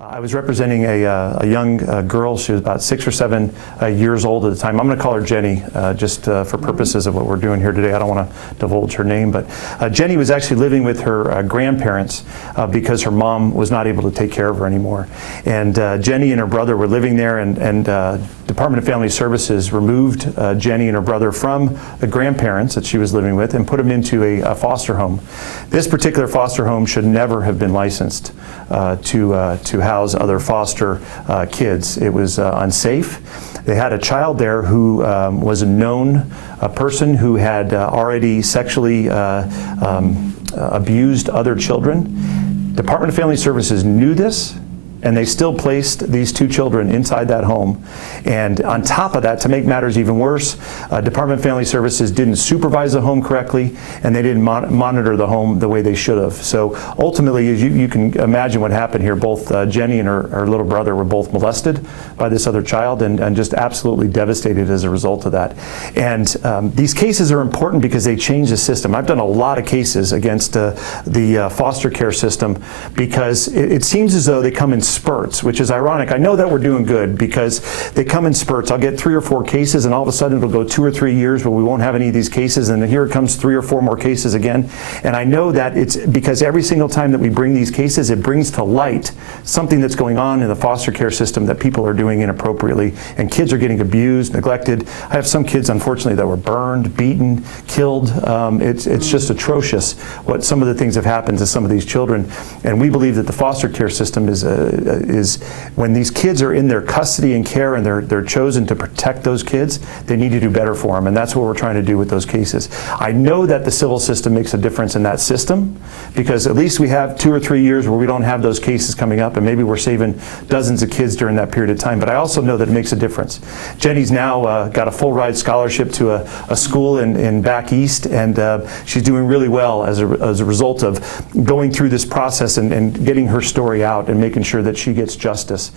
I was representing a young girl. She was about 6 or 7 years old at the time. I'm going to call her Jenny just for purposes of what we're doing here today. I don't want to divulge her name, but Jenny was actually living with her grandparents because her mom was not able to take care of her anymore. And Jenny and her brother were living there, and Department of Family Services removed Jenny and her brother from the grandparents that she was living with and put them into a foster home. This particular foster home should never have been licensed to house other foster kids. It was unsafe. They had a child there who was a known person who had already sexually abused other children. Department of Family Services knew this, and they still placed these 2 children inside that home. And on top of that, to make matters even worse, Department of Family Services didn't supervise the home correctly, and they didn't monitor the home the way they should have. So ultimately, as you can imagine what happened here, both Jenny and her little brother were both molested by this other child and just absolutely devastated as a result of that. And these cases are important because they change the system. I've done a lot of cases against the foster care system because it seems as though they come in spurts, which is ironic. I know that we're doing good because they come in spurts. I'll get 3 or 4 cases, and all of a sudden it'll go 2 or 3 years where we won't have any of these cases, and then here it comes 3 or 4 more cases again. And I know that it's because every single time that we bring these cases, it brings to light something that's going on in the foster care system that people are doing inappropriately, and kids are getting abused, neglected. I have some kids, unfortunately, that were burned, beaten, killed. It's just atrocious what some of the things have happened to some of these children. And we believe that the foster care system is when these kids are in their custody and care and they're chosen to protect those kids, they need to do better for them, and that's what we're trying to do with those cases. I know that the civil system makes a difference in that system because at least we have 2 or 3 years where we don't have those cases coming up, and maybe we're saving dozens of kids during that period of time, but I also know that it makes a difference. Jenny's now got a full ride scholarship to a school in back east, and she's doing really well as a result of going through this process and getting her story out and making sure that she gets justice.